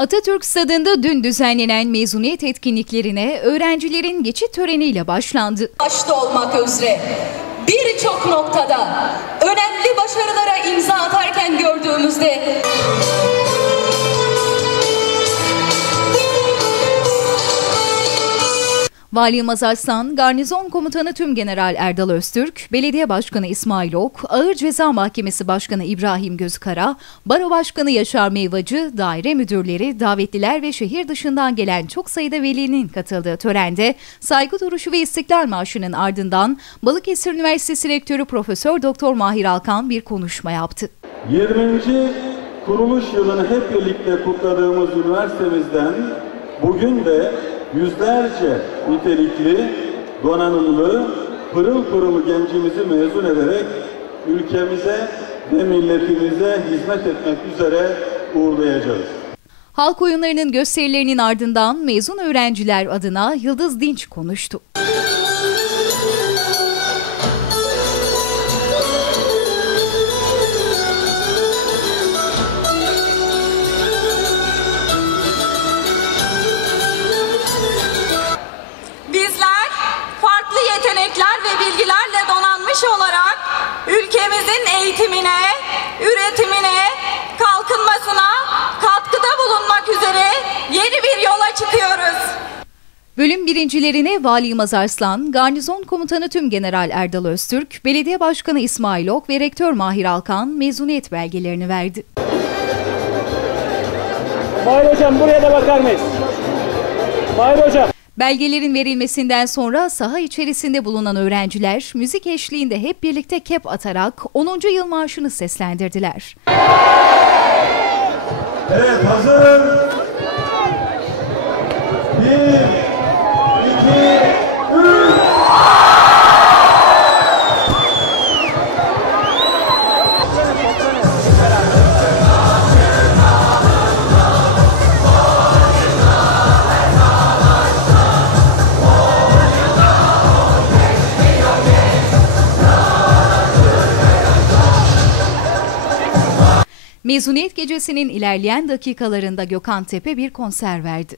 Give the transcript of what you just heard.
Atatürk Stadı'nda dün düzenlenen mezuniyet etkinliklerine öğrencilerin geçit töreniyle başlandı. başta olmak üzere birçok noktada önemli başarılara imza atarken gördüğümüzde Vali Yılmaz Arslan, Garnizon Komutanı Tümgeneral Erdal Öztürk, Belediye Başkanı İsmail Ok, Ağır Ceza Mahkemesi Başkanı İbrahim Gözkara, Baro Başkanı Yaşar Meyvacı, daire müdürleri, davetliler ve şehir dışından gelen çok sayıda velinin katıldığı törende saygı duruşu ve istiklal marşının ardından Balıkesir Üniversitesi Rektörü Profesör Doktor Mahir Alkan bir konuşma yaptı. 20. kuruluş yılını hep birlikte kutladığımız üniversitemizden bugün de yüzlerce nitelikli, donanımlı, pırıl pırıl gencimizi mezun ederek ülkemize ve milletimize hizmet etmek üzere uğurlayacağız. Halk oyunlarının gösterilerinin ardından mezun öğrenciler adına Yıldız Dinç konuştu. Yetenekler ve bilgilerle donanmış olarak ülkemizin eğitimine, üretimine, kalkınmasına katkıda bulunmak üzere yeni bir yola çıkıyoruz. Bölüm birincilerine Vali Yılmaz Arslan, Garnizon Komutanı Tümgeneral Erdal Öztürk, Belediye Başkanı İsmail Ok ve Rektör Mahir Alkan mezuniyet belgelerini verdi. Mahir Hocam buraya da bakar mıyız? Mahir Hocam. Belgelerin verilmesinden sonra saha içerisinde bulunan öğrenciler müzik eşliğinde hep birlikte kep atarak 10. yıl marşını seslendirdiler. Evet hazır. Mezuniyet gecesinin ilerleyen dakikalarında Gökhan Tepe bir konser verdi.